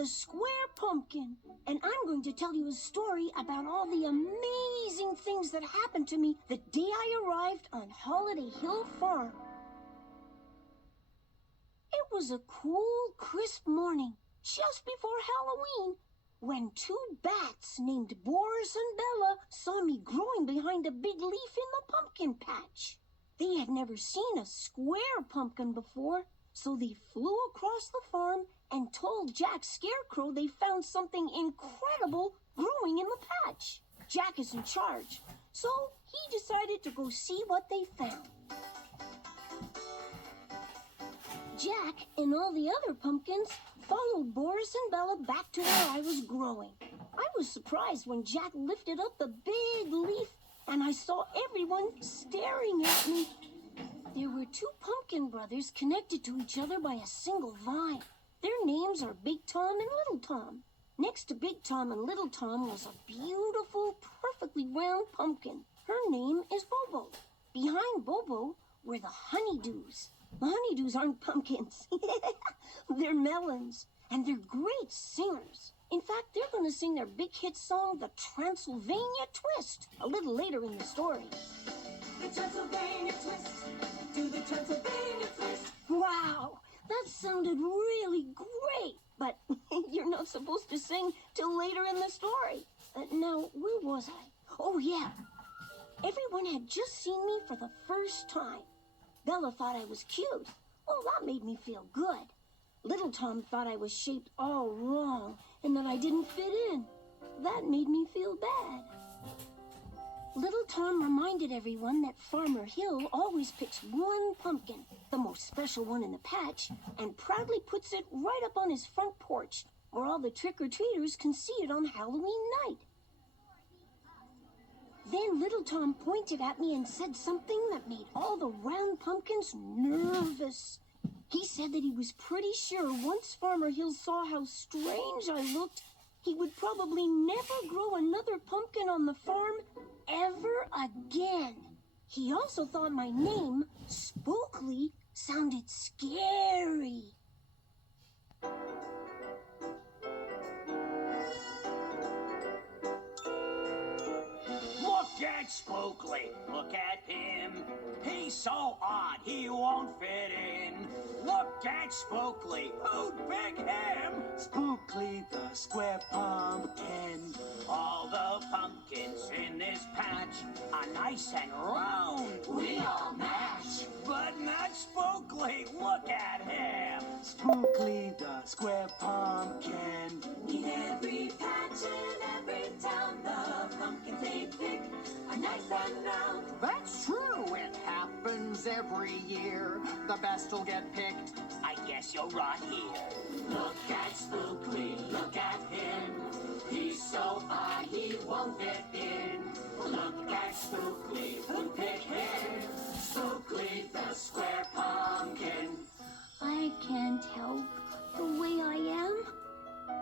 the square pumpkin, and I'm going to tell you a story about all the amazing things that happened to me the day I arrived on Holiday Hill Farm. It was a cool, crisp morning, just before Halloween, when two bats named Boris and Bella saw me growing behind a big leaf in the pumpkin patch. They had never seen a square pumpkin before, so they flew across the farm and told Jack Scarecrow they found something incredible growing in the patch. Jack is in charge, so he decided to go see what they found. Jack and all the other pumpkins followed Boris and Bella back to where I was growing. I was surprised when Jack lifted up the big leaf and I saw everyone staring at me. There were two pumpkin brothers connected to each other by a single vine. Their names are Big Tom and Little Tom. Next to Big Tom and Little Tom was a beautiful, perfectly round pumpkin. Her name is Bobo. Behind Bobo were the honeydews. The honeydews aren't pumpkins. They're melons, and they're great singers. In fact, they're going to sing their big hit song, the Transylvania Twist, a little later in the story. The Transylvania Twist, do the Transylvania Twist. Wow, that sounded really great, but you're not supposed to sing till later in the story. Now, where was I? Oh, yeah. Everyone had just seen me for the first time. Bella thought I was cute. Well, that made me feel good. Little Tom thought I was shaped all wrong and that I didn't fit in. That made me feel bad. Little Tom reminded everyone that Farmer Hill always picks one pumpkin, the most special one in the patch, and proudly puts it right up on his front porch where all the trick-or-treaters can see it on Halloween night. Then Little Tom pointed at me and said something that made all the round pumpkins nervous. He said that he was pretty sure once Farmer Hill saw how strange I looked, he would probably never grow another pumpkin on the farm ever again. He also thought my name, Spookley, sounded scary. Look at Spookley, look at him. He's so odd, he won't fit in. Look at Spookley, who'd pick him? Spookley the square pumpkin. All the pumpkins in this patch are nice and round. We all match. But not Spookley, look at him. Spookley the square pumpkin. In every patch in every town, the pumpkins they pick are nice and round. That's true, it happens every year. The best will get picked. I guess you're right here. Look at Spookley, look at him. He's so odd he won't fit in. Look at Spookley, who pick him? Spookley the square pumpkin. I can't help the way I am.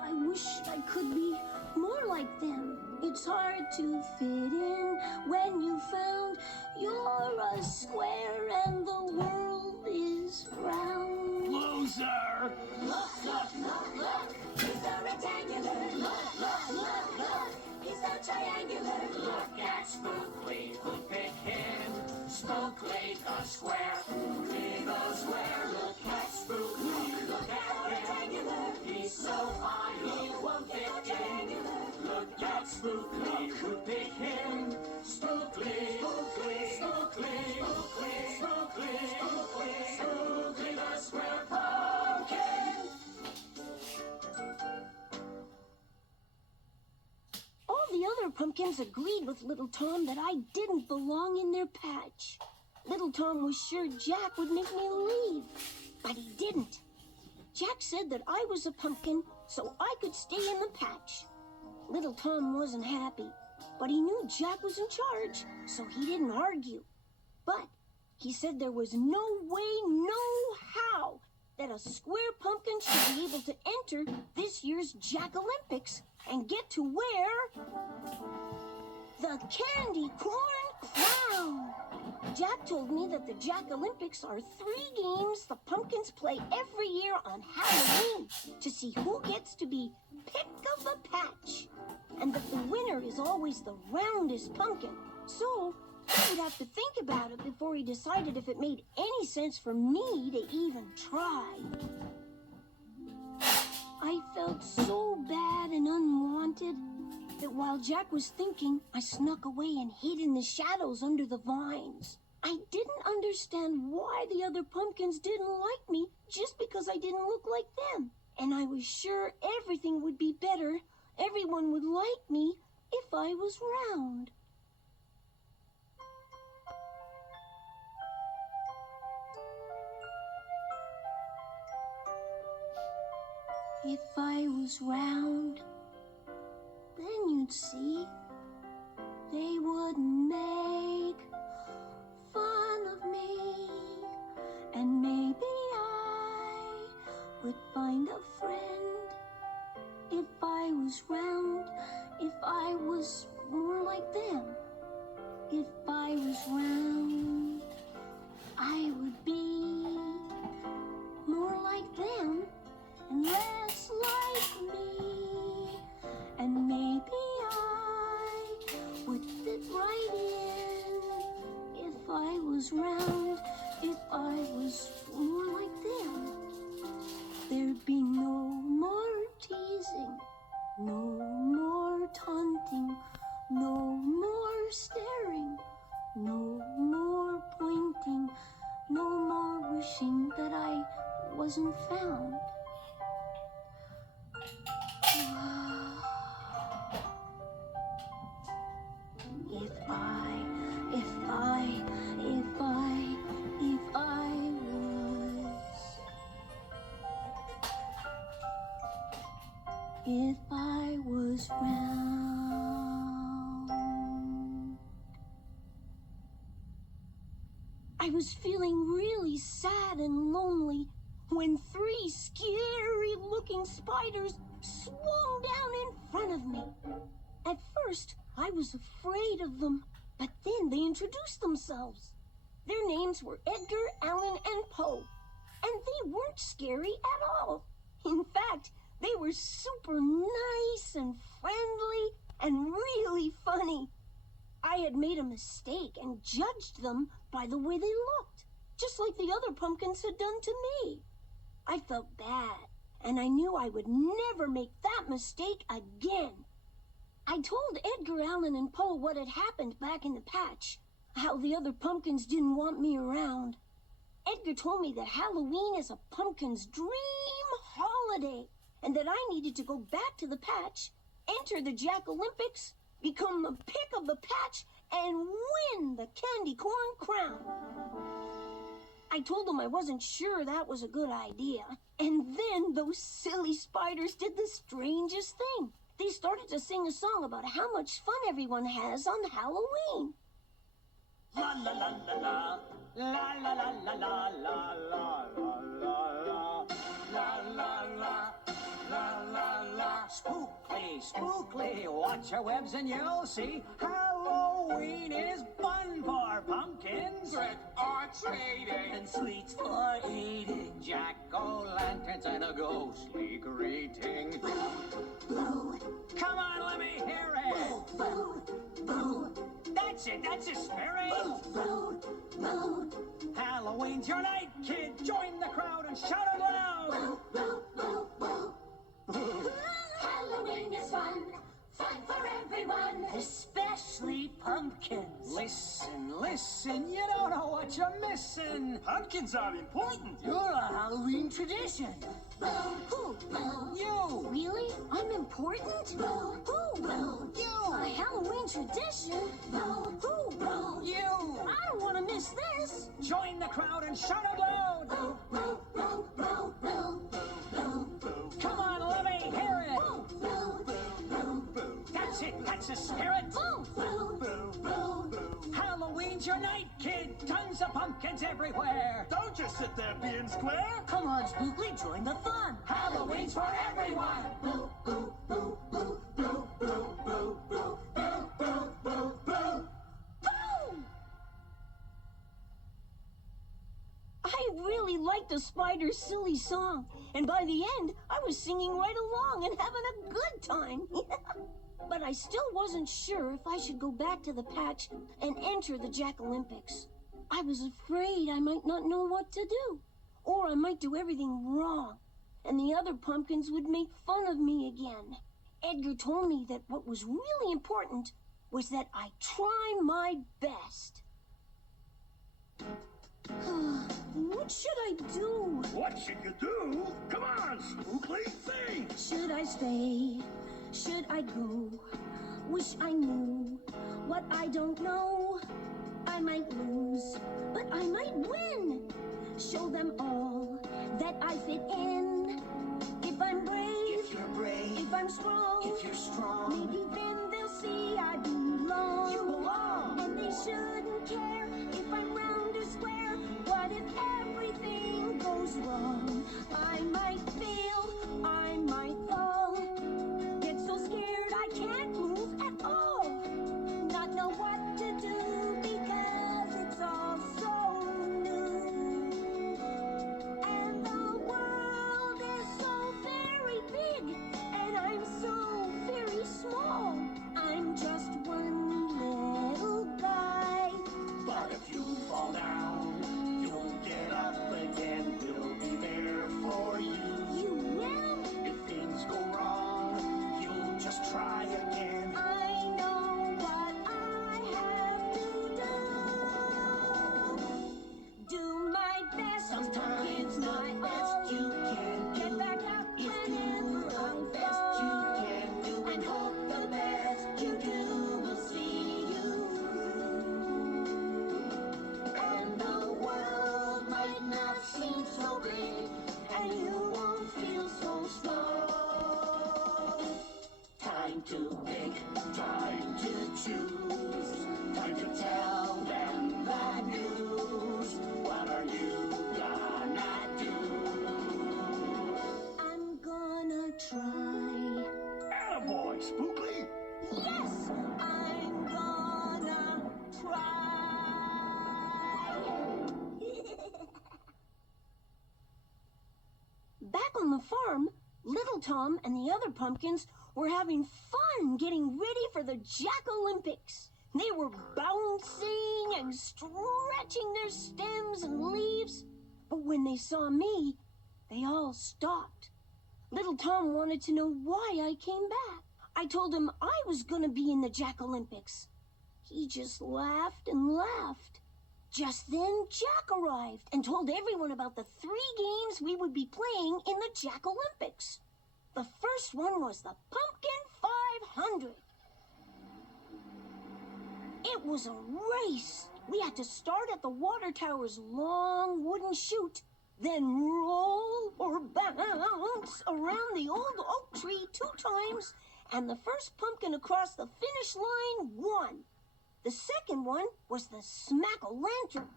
I wish I could be more like them. It's hard to fit in when you found you're a square and the world is round. Loser! Look, look, look, look. He's a rectangular. Look, look, look, look. He's a triangular. Look at Spookley, who pick him? Spookley the square. Spookley the square. Look at Spookley. Look at rectangular. He's so odd he won't fit in. Look at Spookley, who pick him? Spookley, Spookley, Spookley, Spookley, Spookley, Spookley, Spookley the square pumpkin. All the other pumpkins agreed with Little Tom that I didn't belong in their patch. Little Tom was sure Jack would make me leave, but he didn't. Jack said that I was a pumpkin, so I could stay in the patch. Little Tom wasn't happy, but he knew Jack was in charge, so he didn't argue. But he said there was no way, no how, that a square pumpkin should be able to enter this year's Jack Olympics and get to wear the candy corn crown. Jack told me that the Jack Olympics are 3 games the pumpkins play every year on Halloween to see who gets to be pick of the patch. And that the winner is always the roundest pumpkin. So, he would have to think about it before he decided if it made any sense for me to even try. I felt so bad and unwanted that while Jack was thinking, I snuck away and hid in the shadows under the vines. I didn't understand why the other pumpkins didn't like me just because I didn't look like them. And I was sure everything would be better, everyone would like me, if I was round. If I was round, then you'd see, they wouldn't make fun of me. And maybe I would find a friend. If I was round, if I was more like them. If I was round, I would be more like them and less like me. And maybe I would fit right in. If I was round, if I was more like them. There'd be no more teasing, no more taunting, no more staring, no more pointing, no more wishing that I wasn't found. If I was round. I was feeling really sad and lonely when 3 scary-looking spiders swung down in front of me. At first, I was afraid of them, but then they introduced themselves. Their names were Edgar, Allan, and Poe, and they weren't scary at all. In fact, they were super nice and friendly and really funny. I had made a mistake and judged them by the way they looked, just like the other pumpkins had done to me. I felt bad, and I knew I would never make that mistake again. I told Edgar, Allan, and Poe what had happened back in the patch, how the other pumpkins didn't want me around. Edgar told me that Halloween is a pumpkin's dream holiday, and that I needed to go back to the patch, enter the Jack Olympics, become the pick of the patch, and win the candy corn crown. I told him I wasn't sure that was a good idea. And then those silly spiders did the strangest thing. They started to sing a song about how much fun everyone has on Halloween. La la la la la, la la la la la la la la la la la. La la la, Spookley, Spookley, watch your webs and you'll see Halloween is fun for pumpkins. Trick or treating, And sweets for eating, jack-o'-lanterns and a ghostly greeting. Come on, let me hear it. That's the spirit. Halloween's your night, kid. Join the crowd and shout it loud. Halloween is fun, fun for everyone, especially pumpkins. Listen, listen, you don't know what you're missing. pumpkins are important. You're a Halloween tradition. Who? You. Really? I'm important? Who? You. A Halloween tradition? Who? You. I don't want to miss this. Join the crowd and shout it loud. Come on, let me hear it. That's it, that's the spirit. Halloween's your night, kid. Tons of pumpkins everywhere. Don't just sit there being square. Come on, Spookley, join the fun. Halloween's for everyone. liked the spider's silly song, and by the end, I was singing right along and having a good time. But I still wasn't sure if I should go back to the patch and enter the Jack-Olympics. I was afraid I might not know what to do, or I might do everything wrong, and the other pumpkins would make fun of me again. Edgar told me that what was really important was that I try my best. What should I do? What should you do? Come on, Spookley, think! Should I stay? Should I go? Wish I knew what I don't know. I might lose, but I might win. Show them all that I fit in. If I'm brave, If you're brave, if I'm strong, if you're strong, maybe then they'll see I belong. you belong. And they shouldn't care if I'm round or square. What if everything goes wrong? I might fail, I might fall. Get so scared I can't move at all. Not know what to do because it's all so new. And the world is so very big, and I'm so very small. I'm just one little guy. But if you fall down, you'll get up again. We'll be there for you. You will? If things go wrong, you'll just try again. I know what I have to do. Do my best. Sometimes give the my best all. you can Get do back up is do whenever the I best you fall. can do, and hope the best you do will see you. And the world might not seem so big, and you won't feel so small. Time to pick, time to choose, time to tell them the news. What are you gonna do? I'm gonna try. Attaboy, Spookley! Yes, I'm gonna try. Back on the farm, Little Tom and the other pumpkins were having fun getting ready for the Jack-Olympics. They were bouncing and stretching their stems and leaves. But when they saw me, they all stopped. Little Tom wanted to know why I came back. I told him I was going to be in the Jack-Olympics. He just laughed and laughed. Just then, Jack arrived and told everyone about the 3 games we would be playing in the Jack-Olympics. The first one was the Pumpkin 500. It was a race. We had to start at the water tower's long wooden chute, then roll or bounce around the old oak tree 2 times, and the first pumpkin across the finish line won. The second one was the Smack-O-Lantern.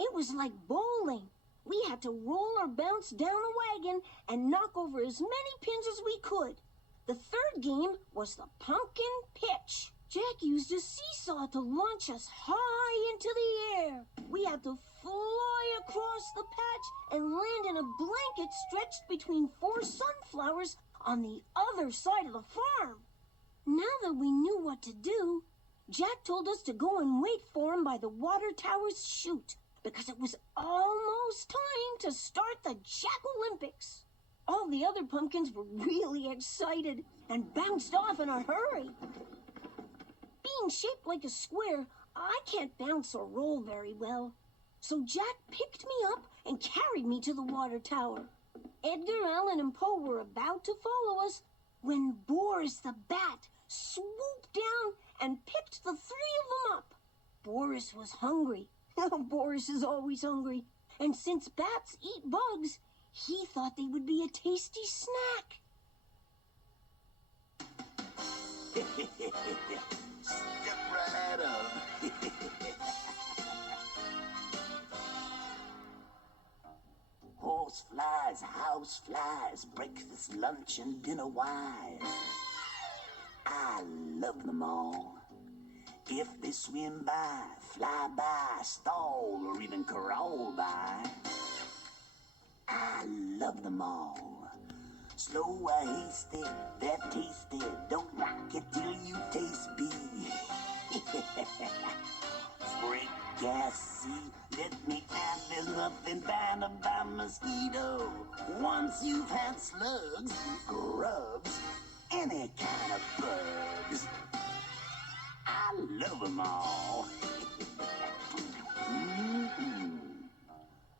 It was like bowling. We had to roll or bounce down a wagon and knock over as many pins as we could. The third game was the Pumpkin Pitch. Jack used a seesaw to launch us high into the air. We had to fly across the patch and land in a blanket stretched between 4 sunflowers on the other side of the farm. Now that we knew what to do, Jack told us to go and wait for him by the water tower's chute, because it was almost time to start the Jack-Olympics. All the other pumpkins were really excited and bounced off in a hurry. Being shaped like a square, I can't bounce or roll very well. So Jack picked me up and carried me to the water tower. Edgar, Allen, and Poe were about to follow us when Boris the Bat swooped down and picked the 3 of them up. Boris was hungry. Boris is always hungry. And since bats eat bugs, he thought they would be a tasty snack. Step right up. Horse flies, house flies, breakfast, lunch, and dinner wise. I love them all. If they swim by, fly by, stall, or even crawl by, I love them all. Slow or hasty, they're tasty. Don't knock it till you taste me. Fricassee, let me add, there's nothing bad about mosquito. Once you've had slugs, grubs, any kind of bugs, I love them all.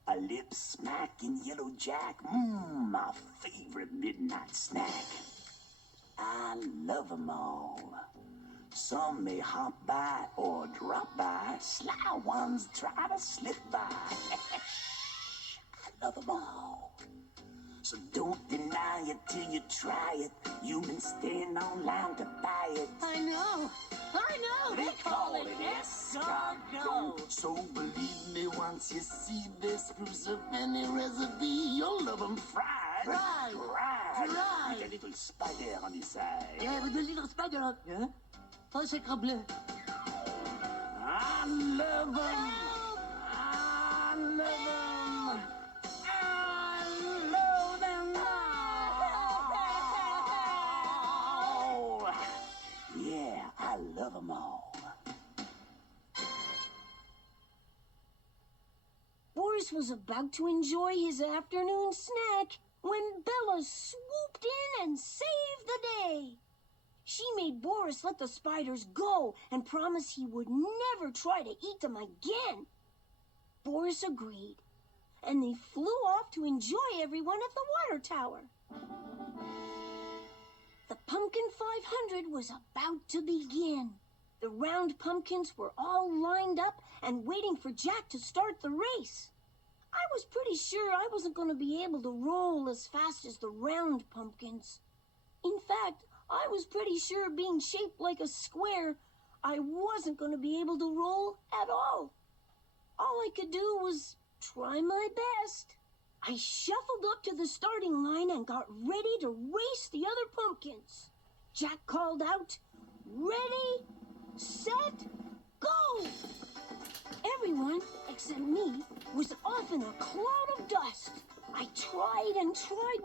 A lip smacking yellow jack, my favorite midnight snack. I love them all. Some may hop by or drop by, sly ones try to slip by. I love them all. So don't deny it till you try it. Humans stand online to buy it. I know. They call it escargot. So believe me, once you see this proofs of any recipe, you'll love them fried. Fried. With a little spider on the side. Yeah, with a little spider on. Huh? Oh, sacre bleu. I love them. I love them. I love them all. Yeah, I love them all. Boris was about to enjoy his afternoon snack when Bella swooped in and saved the day. She made Boris let the spiders go and promised he would never try to eat them again. Boris agreed, and they flew off to enjoy everyone at the water tower. The Pumpkin 500 was about to begin. The round pumpkins were all lined up and waiting for Jack to start the race. I was pretty sure I wasn't going to be able to roll as fast as the round pumpkins. In fact, I was pretty sure being shaped like a square, I wasn't going to be able to roll at all. All I could do was try my best. I shuffled up to the starting line and got ready to race the other pumpkins. Jack called out, "Ready, set, go!" Everyone, except me, was off in a cloud of dust. I tried and tried